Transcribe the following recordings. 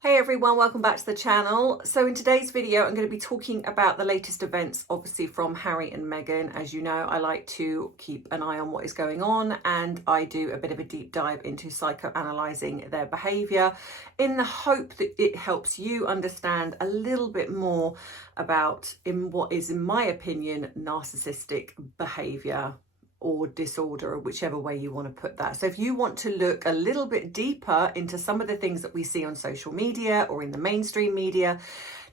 Hey everyone, welcome back to the channel. So in today's video, I'm going to be talking about the latest events, obviously from Harry and Meghan. As you know, I like to keep an eye on what is going on, and I do a bit of a deep dive into psychoanalyzing their behavior in the hope that it helps you understand a little bit more about what is, in my opinion, narcissistic behavior or disorder, or whichever way you want to put that. So if you want to look a little bit deeper into some of the things that we see on social media or in the mainstream media,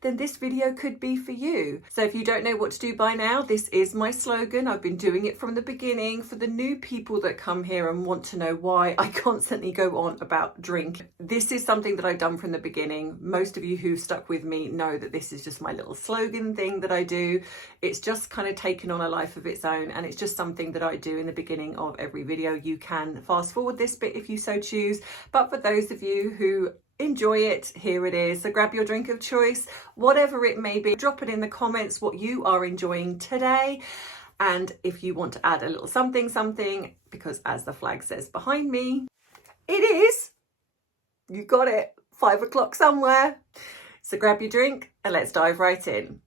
then this video could be for you. So if you don't know what to do by now, this is my slogan. I've been doing it from the beginning for the new people that come here and want to know why I constantly go on about drink. This is something that I've done from the beginning. Most of you who've stuck with me know that this is just my little slogan thing that I do. It's just kind of taken on a life of its own, and it's just something that I do in the beginning of every video. You can fast forward this bit if you so choose, but for those of you who enjoy it, here it is. So grab your drink of choice, whatever it may be. Drop it in the comments what you are enjoying today, and if you want to add a little something, because as the flag says behind me, it is, you got it, 5 o'clock somewhere. So grab your drink and let's dive right in.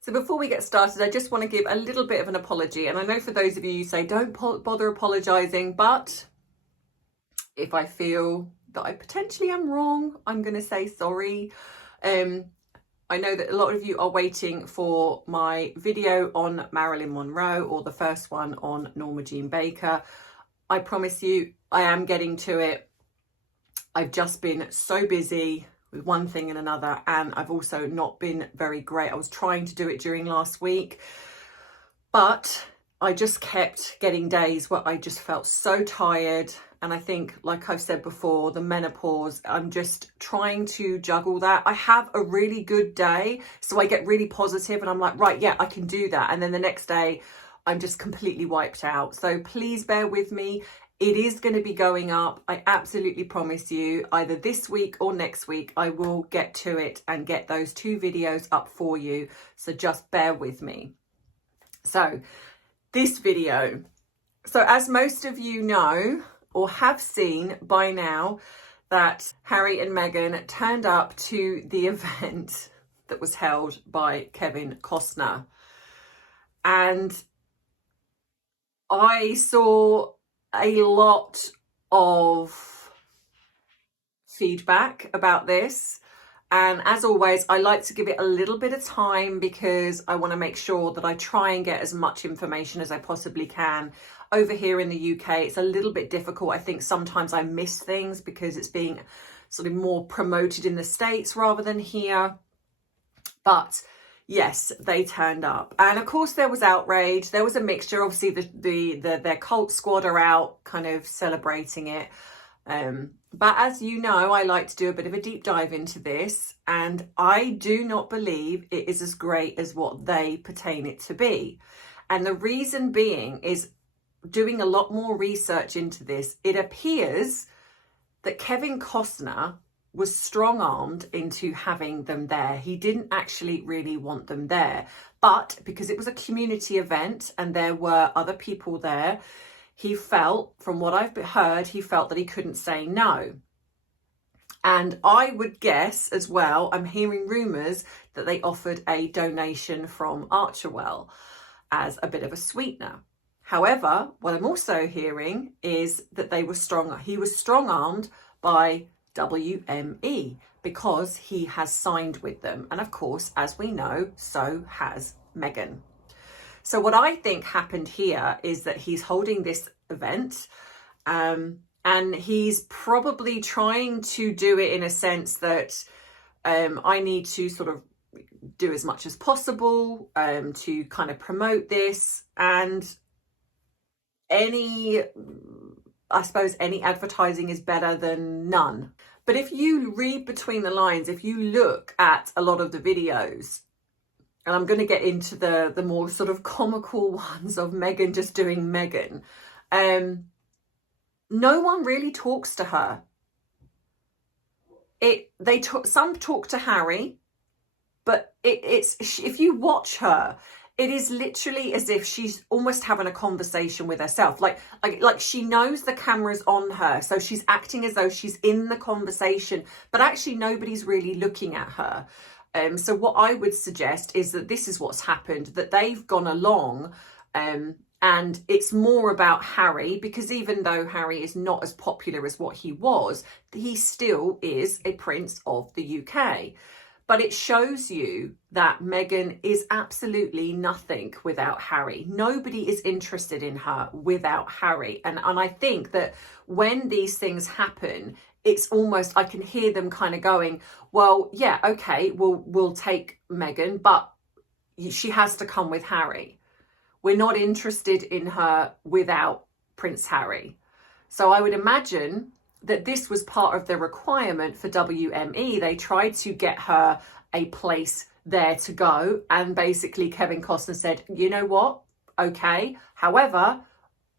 So before we get started, I just want to give a little bit of an apology. And I know for those of you who say, don't bother apologizing, but if I feel that I potentially am wrong, I'm going to say sorry. I know that a lot of you are waiting for my video on Marilyn Monroe, or the first one on Norma Jean Baker. I promise you, I am getting to it. I've just been so busy with one thing and another, and I've also not been very great. I was trying to do it during last week, but I just kept getting days where I just felt so tired. And I think, like I've said before, the menopause, I'm just trying to juggle that. I have a really good day, so I get really positive and I'm like, right, yeah, I can do that. And then the next day, I'm just completely wiped out. So please bear with me. It is going to be going up. I absolutely promise you, either this week or next week, I will get to it and get those 2 videos up for you. So just bear with me. So this video. So as most of you know or have seen by now, that Harry and Meghan turned up to the event that was held by Kevin Costner. And I saw a lot of feedback about this, and as always, I like to give it a little bit of time because I want to make sure that I try and get as much information as I possibly can. Over here in the UK, it's a little bit difficult. I think sometimes I miss things because it's being sort of more promoted in the States rather than here, but yes, they turned up. And of course there was outrage. There was a mixture. Obviously their cult squad are out kind of celebrating it. But as you know, I like to do a bit of a deep dive into this, and I do not believe it is as great as what they pertain it to be. And the reason being is, doing a lot more research into this, it appears that Kevin Costner was strong-armed into having them there. He didn't actually really want them there, but because it was a community event and there were other people there, he felt, from what I've heard, he felt that he couldn't say no. And I would guess as well, I'm hearing rumours that they offered a donation from Archerwell as a bit of a sweetener. However, what I'm also hearing is that he was strong-armed by WME because he has signed with them. And of course, as we know, so has Meghan. So what I think happened here is that he's holding this event, and he's probably trying to do it in a sense that I need to sort of do as much as possible to kind of promote this, and I suppose any advertising is better than none. But if you read between the lines, if you look at a lot of the videos, and I'm going to get into the more sort of comical ones of Meghan just doing Meghan, no one really talks to her. Some talk to Harry, but it's if you watch her, it is literally as if she's almost having a conversation with herself. Like she knows the camera's on her, so she's acting as though she's in the conversation, but actually nobody's really looking at her. So what I would suggest is that this is what's happened, that they've gone along, and it's more about Harry, because even though Harry is not as popular as what he was, he still is a prince of the UK. But it shows you that Meghan is absolutely nothing without Harry. Nobody is interested in her without Harry. And I think that when these things happen, it's almost, I can hear them kind of going, well, yeah, okay, we'll take Meghan, but she has to come with Harry. We're not interested in her without Prince Harry. So I would imagine that this was part of the requirement for WME. They tried to get her a place there to go, and basically Kevin Costner said, you know what, okay, however,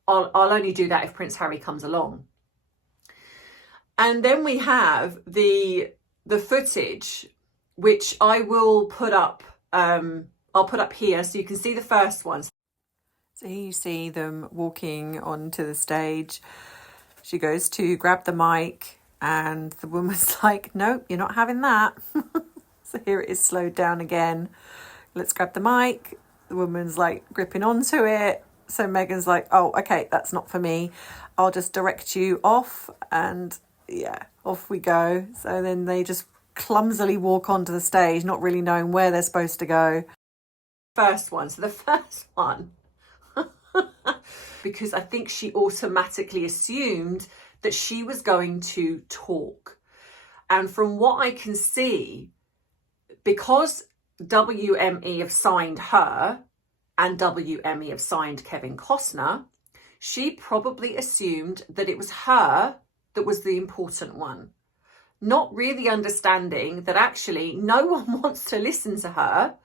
I'll only do that if Prince Harry comes along. And then we have the footage, which I will put up, I'll put up here so you can see the first one. So here you see them walking onto the stage. She goes to grab the mic and the woman's like, nope, you're not having that. So here it is slowed down again. Let's grab the mic. The woman's like gripping onto it. So Meghan's like, oh, okay, that's not for me. I'll just direct you off. And yeah, off we go. So then they just clumsily walk onto the stage, not really knowing where they're supposed to go. First one. So the first one, because I think she automatically assumed that she was going to talk. And from what I can see, because WME have signed her and WME have signed Kevin Costner, she probably assumed that it was her that was the important one, not really understanding that actually no one wants to listen to her.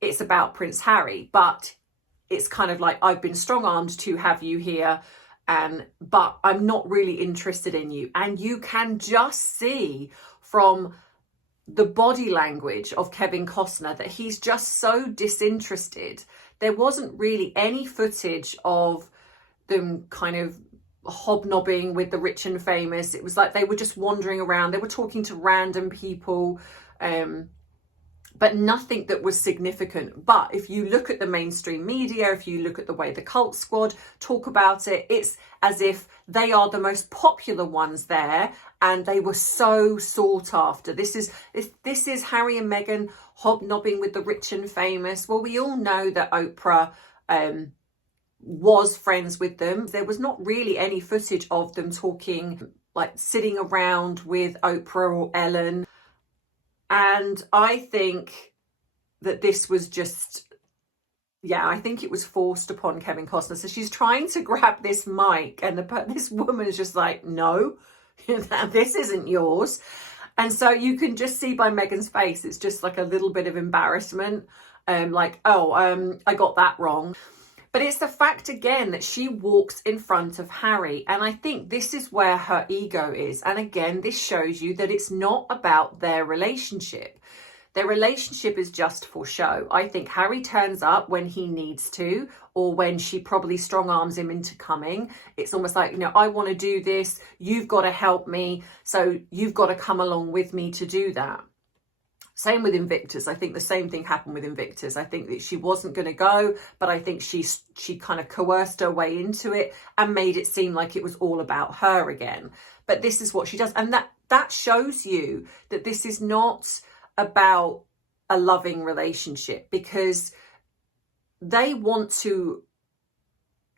It's about Prince Harry, but it's kind of like, I've been strong-armed to have you here, but I'm not really interested in you. And you can just see from the body language of Kevin Costner that he's just so disinterested. There wasn't really any footage of them kind of hobnobbing with the rich and famous. It was like they were just wandering around. They were talking to random people, but nothing that was significant. But if you look at the mainstream media, if you look at the way the Cult Squad talk about it, it's as if they are the most popular ones there, and they were so sought after. This is Harry and Meghan hobnobbing with the rich and famous. Well, we all know that Oprah was friends with them. There was not really any footage of them talking, like sitting around with Oprah or Ellen. And I think that this was just, yeah, I think it was forced upon Kevin Costner. So she's trying to grab this mic and this woman's just like, no, this isn't yours. And so you can just see by Meghan's face, it's just like a little bit of embarrassment. Like, oh, I got that wrong. But it's the fact, again, that she walks in front of Harry. And I think this is where her ego is. And again, this shows you that it's not about their relationship. Their relationship is just for show. I think Harry turns up when he needs to, or when she probably strong arms him into coming. It's almost like, you know, I want to do this. You've got to help me. So you've got to come along with me to do that. Same with Invictus. I think the same thing happened with Invictus. I think that she wasn't going to go, but I think she kind of coerced her way into it and made it seem like it was all about her again. But this is what she does. And that shows you that this is not about a loving relationship, because they want to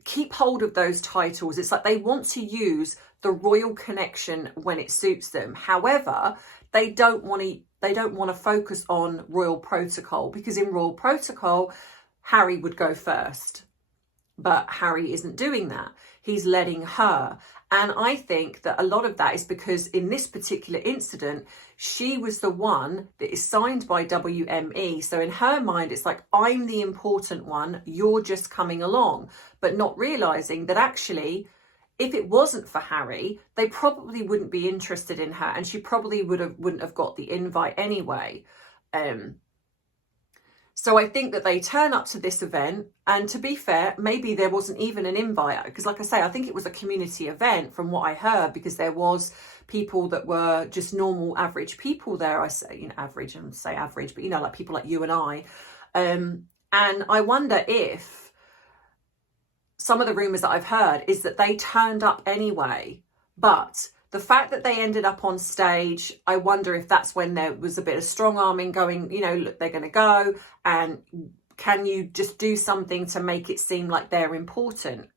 keep hold of those titles. It's like they want to use the royal connection when it suits them. However, they don't want to focus on royal protocol, because in royal protocol, Harry would go first. But Harry isn't doing that. He's letting her. And I think that a lot of that is because in this particular incident, she was the one that is signed by WME. So in her mind, it's like, I'm the important one. You're just coming along, but not realizing that actually if it wasn't for Harry, they probably wouldn't be interested in her, and she probably wouldn't have got the invite anyway. So I think that they turn up to this event, and to be fair, maybe there wasn't even an invite, because like I say, I think it was a community event from what I heard, because there was people that were just normal average people there. I say, you know, average, and say average, but you know, like people like you and I. And I wonder if some of the rumours that I've heard is that they turned up anyway, but the fact that they ended up on stage, I wonder if that's when there was a bit of strong arming going, you know, look, they're going to go, and can you just do something to make it seem like they're important?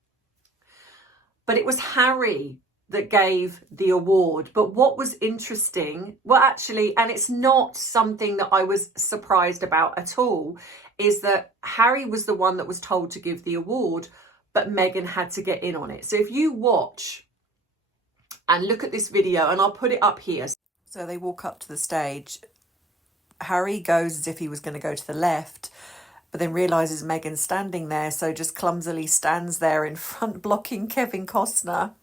But it was Harry that gave the award. But what was interesting, well, actually, and it's not something that I was surprised about at all, is that Harry was the one that was told to give the award, but Meghan had to get in on it. So if you watch and look at this video, and I'll put it up here. So they walk up to the stage. Harry goes as if he was going to go to the left, but then realises Meghan's standing there, so just clumsily stands there in front, blocking Kevin Costner.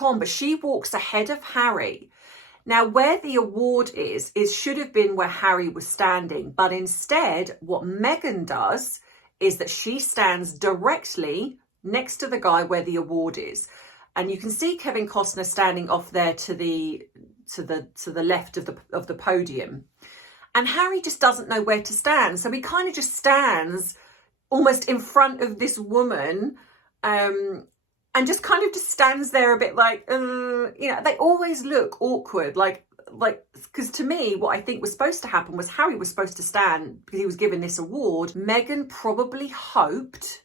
But she walks ahead of Harry. Now, where the award is should have been where Harry was standing, but instead, what Meghan does is that she stands directly next to the guy where the award is. And you can see Kevin Costner standing off there to the left of the podium. And Harry just doesn't know where to stand. So he kind of just stands almost in front of this woman, and just kind of just stands there a bit like, you know, they always look awkward. Like, because to me, what I think was supposed to happen was Harry was supposed to stand because he was given this award. Meghan probably hoped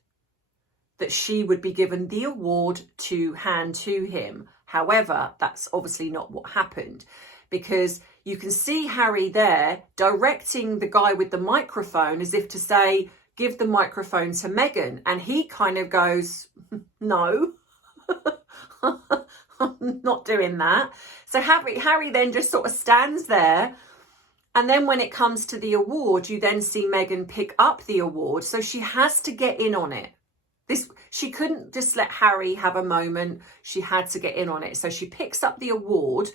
that she would be given the award to hand to him. However, that's obviously not what happened, because you can see Harry there directing the guy with the microphone as if to say, give the microphone to Meghan. And he kind of goes, no, I'm not doing that. So Harry then just sort of stands there. And then when it comes to the award, you then see Meghan pick up the award. So she has to get in on it. She couldn't just let Harry have a moment. She had to get in on it. So she picks up the award,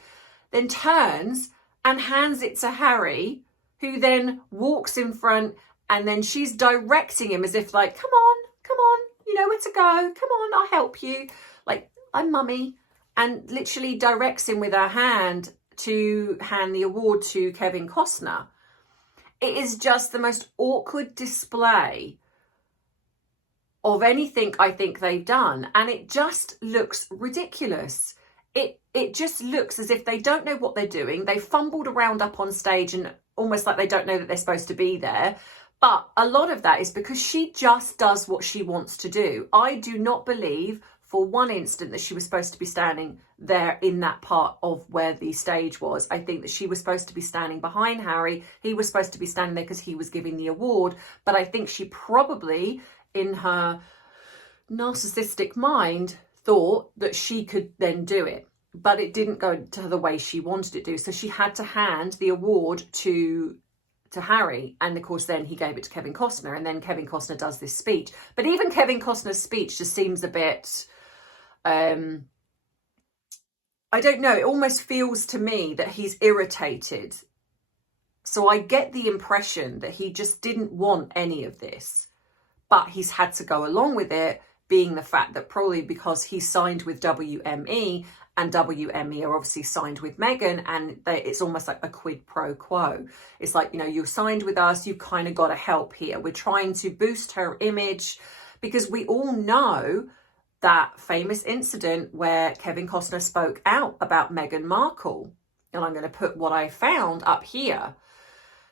then turns and hands it to Harry, who then walks in front, and then she's directing him as if like, come on, you know where to go. Come on, I'll help you. Like, I'm mummy. And literally directs him with her hand to hand the award to Kevin Costner. It is just the most awkward display of anything I think they've done, and it just looks ridiculous. It just looks as if they don't know what they're doing. They fumbled around up on stage and almost like they don't know that they're supposed to be there. But a lot of that is because she just does what she wants to do. I do not believe for one instant that she was supposed to be standing there in that part of where the stage was. I think that she was supposed to be standing behind Harry. He was supposed to be standing there because he was giving the award. But I think she probably, in her narcissistic mind, thought that she could then do it, but it didn't go to the way she wanted it to. So she had to hand the award to Harry, and of course then he gave it to Kevin Costner, and then Kevin Costner does this speech. But even Kevin Costner's speech just seems a bit, I don't know, it almost feels to me that he's irritated. So I get the impression that he just didn't want any of this, but he's had to go along with it, being the fact that probably because he signed with WME, and WME are obviously signed with Meghan, and it's almost like a quid pro quo. It's like, you know, you're signed with us, you've kind of got to help here. We're trying to boost her image, because we all know that famous incident where Kevin Costner spoke out about Meghan Markle. And I'm going to put what I found up here.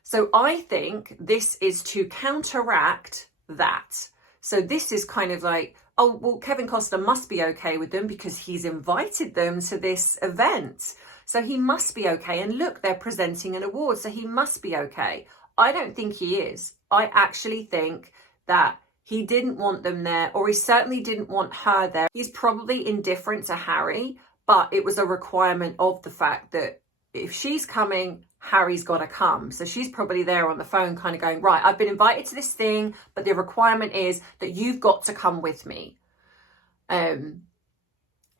So I think this is to counteract that. So this is kind of like, oh, well, Kevin Costner must be okay with them because he's invited them to this event. So he must be okay. And look, they're presenting an award, so he must be okay. I don't think he is. I actually think that he didn't want them there, or he certainly didn't want her there. He's probably indifferent to Harry, but it was a requirement of the fact that if she's coming, Harry's got to come. So she's probably there on the phone kind of going, right, I've been invited to this thing, but the requirement is that you've got to come with me.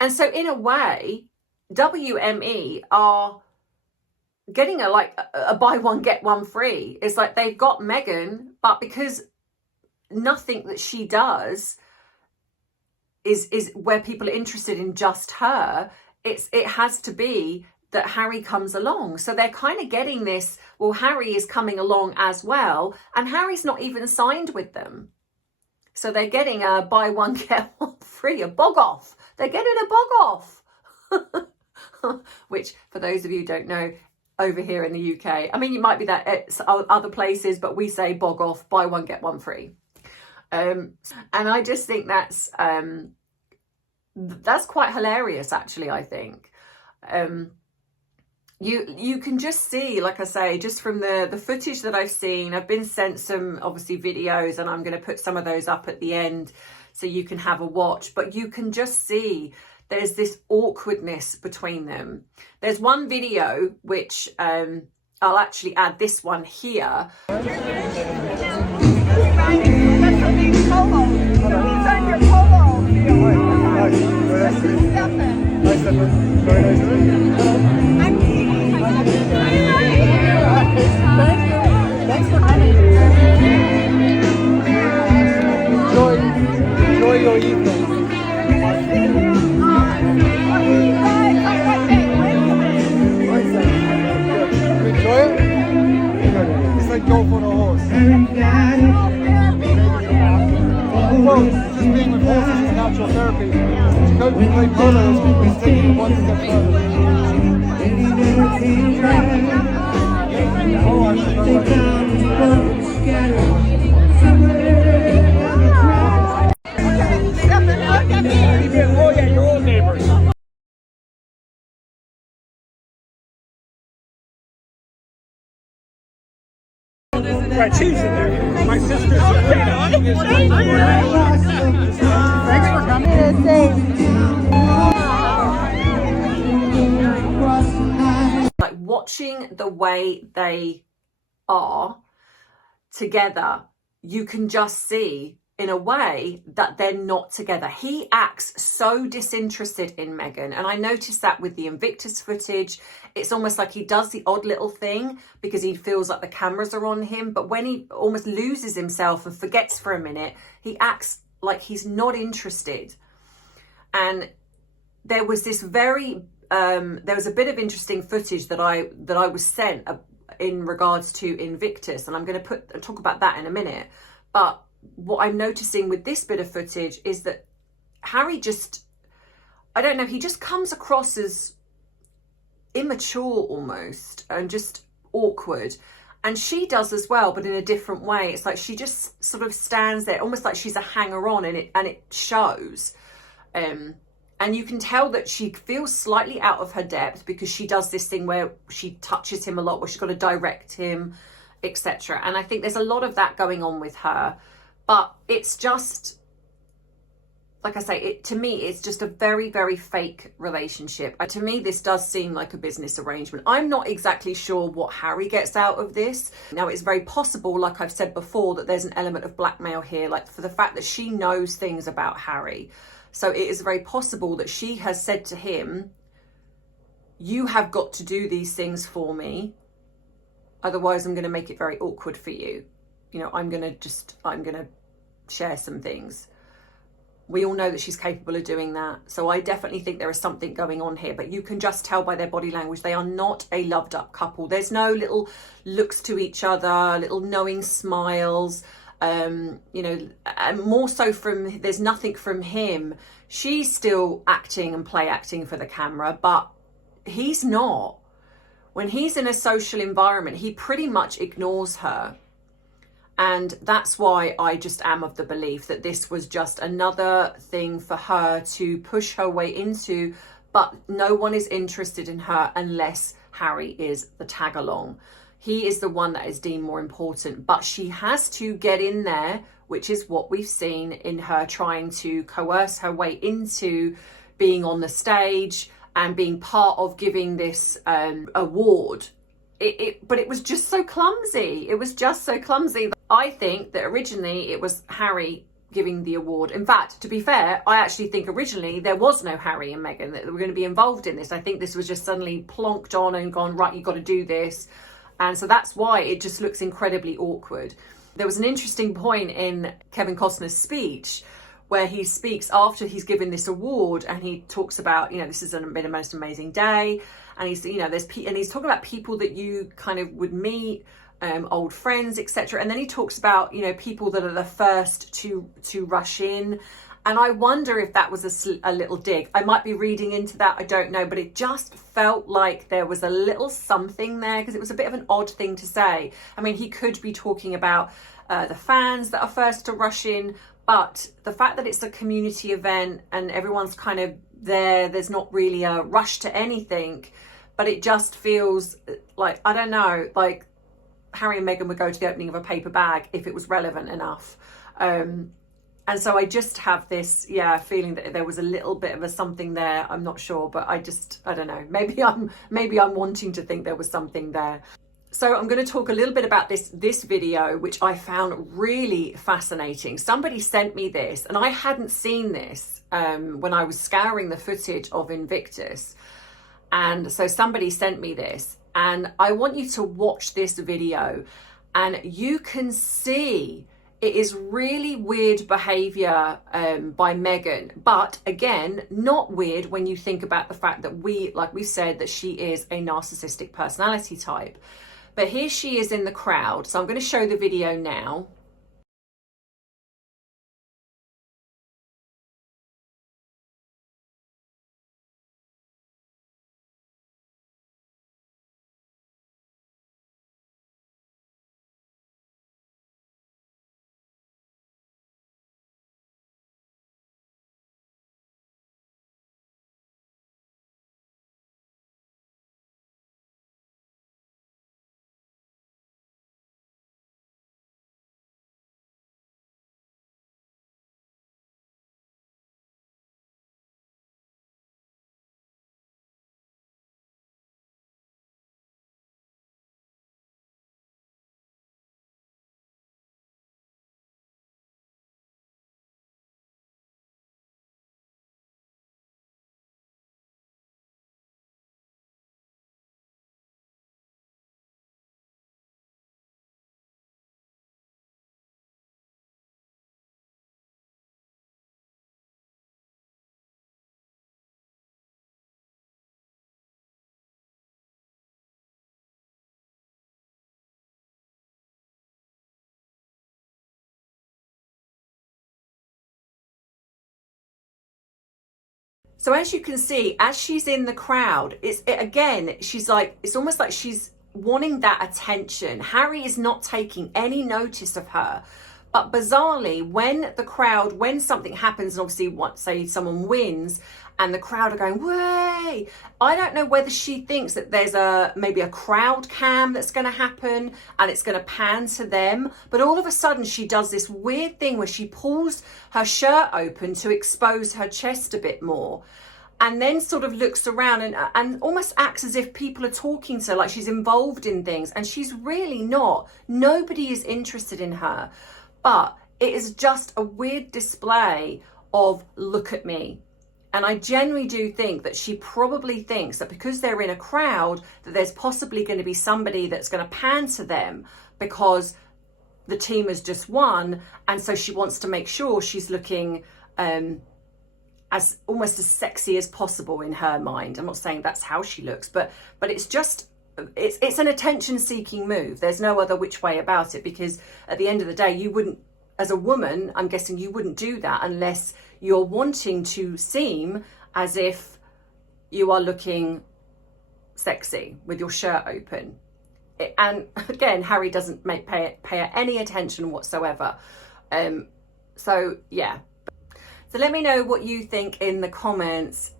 And so in a way, WME are getting a buy one, get one free. It's like they've got Meghan, but because nothing that she does is where people are interested in just her, it has to be that Harry comes along. So they're kind of getting this, well, Harry is coming along as well, and Harry's not even signed with them. So they're getting a buy one, get one free, a bog off. They're getting a bog off. Which, for those of you who don't know, over here in the UK, I mean, it might be that it's other places, but we say bog off, buy one, get one free. And I just think that's quite hilarious, actually, I think. You can just see, like I say, just from the footage that I've seen, I've been sent some, obviously, videos, and I'm going to put some of those up at the end so you can have a watch. But you can just see there's this awkwardness between them. There's one video, which I'll actually add this one here. Thanks for coming. Enjoy your evening. You enjoy it? It's like golf on a horse. Well, just being with horses is natural therapy. To go and play polo is taking it one step Oh yeah, you're all neighbors. Right, she's in there. My sister's Thanks for coming. Like watching the way they are together, you can just see in a way that they're not together. He acts so disinterested in Meghan, and I noticed that with the Invictus footage. It's almost like he does the odd little thing because he feels like the cameras are on him, but when he almost loses himself and forgets for a minute, he acts like he's not interested. And there was this there was a bit of interesting footage that I was sent in regards to Invictus, and I'm going to talk about that in a minute. But what I'm noticing with this bit of footage is that Harry just, I don't know, he just comes across as immature almost and just awkward. And she does as well, but in a different way. It's like she just sort of stands there, almost like she's a hanger-on, and it shows. And you can tell that she feels slightly out of her depth because she does this thing where she touches him a lot, where she's got to direct him, etc. And I think there's a lot of that going on with her. But it's just, like I say, to me, it's just a very, very fake relationship. To me, this does seem like a business arrangement. I'm not exactly sure what Harry gets out of this. Now, it's very possible, like I've said before, that there's an element of blackmail here, like for the fact that she knows things about Harry. So it is very possible that she has said to him, you have got to do these things for me. Otherwise, I'm going to make it very awkward for you. You know, I'm going to share some things. We all know that she's capable of doing that. So I definitely think there is something going on here, but you can just tell by their body language. They are not a loved up couple. There's no little looks to each other, little knowing smiles, you know, and more so there's nothing from him. She's still acting and play acting for the camera, but he's not. When he's in a social environment, he pretty much ignores her. And that's why I just am of the belief that this was just another thing for her to push her way into, but no one is interested in her unless Harry is the tag along. He is the one that is deemed more important, but she has to get in there, which is what we've seen in her trying to coerce her way into being on the stage and being part of giving this award. But it was just so clumsy. It was just so clumsy. I think that originally it was Harry giving the award. In fact, to be fair, I actually think originally there was no Harry and Meghan that were going to be involved in this. I think this was just suddenly plonked on and gone, right, you've got to do this. And so that's why it just looks incredibly awkward. There was an interesting point in Kevin Costner's speech where he speaks after he's given this award, and he talks about, you know, this has been the most amazing day. And he's, you know, and he's talking about people that you kind of would meet, old friends, etc. And then he talks about, you know, people that are the first to rush in. And I wonder if that was a little dig. I might be reading into that, I don't know, but it just felt like there was a little something there, because it was a bit of an odd thing to say. I mean, he could be talking about the fans that are first to rush in, but the fact that it's a community event and everyone's kind of there, there's not really a rush to anything, but it just feels like, I don't know, like Harry and Meghan would go to the opening of a paper bag if it was relevant enough. And so I just have this, feeling that there was a little bit of a something there. I'm not sure, but I don't know. Maybe I'm wanting to think there was something there. So I'm going to talk a little bit about this video, which I found really fascinating. Somebody sent me this, and I hadn't seen this when I was scouring the footage of Invictus. And so somebody sent me this, and I want you to watch this video, and you can see it is really weird behavior by Meghan, but again, not weird when you think about the fact that like we said, that she is a narcissistic personality type. But here she is in the crowd. So I'm going to show the video now. So as you can see, as she's in the crowd, she's like, it's almost like she's wanting that attention. Harry is not taking any notice of her. But bizarrely, when something happens, and obviously, say someone wins, and the crowd are going, way, I don't know whether she thinks that there's maybe a crowd cam that's going to happen and it's going to pan to them. But all of a sudden, she does this weird thing where she pulls her shirt open to expose her chest a bit more, and then sort of looks around and almost acts as if people are talking to her, like she's involved in things. And she's really not. Nobody is interested in her. But it is just a weird display of look at me. And I genuinely do think that she probably thinks that because they're in a crowd, that there's possibly going to be somebody that's going to pan to them because the team has just won. And so she wants to make sure she's looking as almost as sexy as possible in her mind. I'm not saying that's how she looks, but it's just, it's an attention-seeking move. There's no other which way about it, because at the end of the day, you wouldn't, as a woman, I'm guessing you wouldn't do that unless you're wanting to seem as if you are looking sexy with your shirt open. And again, Harry doesn't pay her any attention whatsoever. So yeah. So let me know what you think in the comments.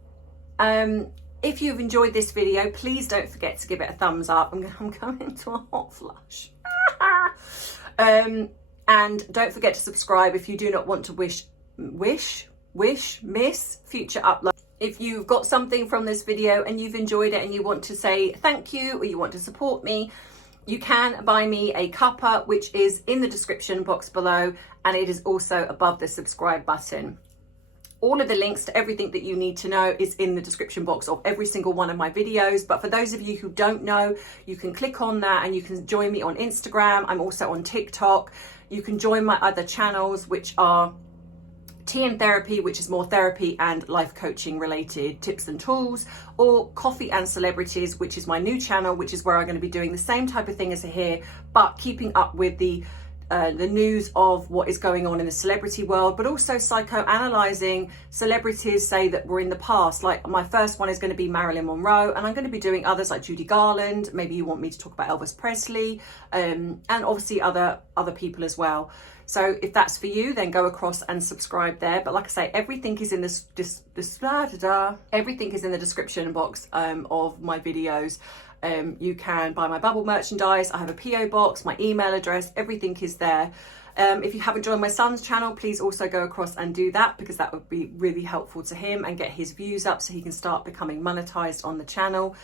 If you've enjoyed this video, please don't forget to give it a thumbs up. I'm going into a hot flush. And don't forget to subscribe if you do not want to miss future uploads. If you've got something from this video and you've enjoyed it and you want to say thank you, or you want to support me, You can buy me a cuppa, which is in the description box below, and it is also above the subscribe button. All of the links to everything that you need to know is in the description box of every single one of my videos. But for those of you who don't know, you can click on that and you can join me on Instagram. I'm also on TikTok. You can join my other channels, which are TandT, which is more therapy and life coaching related tips and tools, or Coffee and Celebrities, which is my new channel, which is where I'm going to be doing the same type of thing as here, but keeping up with the news of what is going on in the celebrity world, but also psychoanalyzing celebrities, say, that were in the past. Like my first one is going to be Marilyn Monroe, and I'm going to be doing others like Judy Garland. Maybe you want me to talk about Elvis Presley, and obviously other people as well. So if that's for you, then go across and subscribe there. But like I say, everything is in everything is in the description box of my videos. You can buy my bubble merchandise. I have a PO box, my email address, everything is there. If you haven't joined my son's channel, please also go across and do that, because that would be really helpful to him and get his views up so he can start becoming monetized on the channel.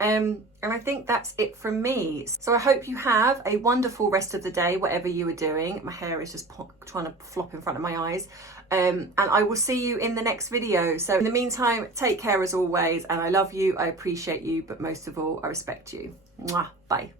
And I think that's it from me. So I hope you have a wonderful rest of the day, whatever you are doing. My hair is just trying to flop in front of my eyes. And I will see you in the next video. So in the meantime, take care as always. And I love you, I appreciate you, but most of all, I respect you. Mwah. Bye.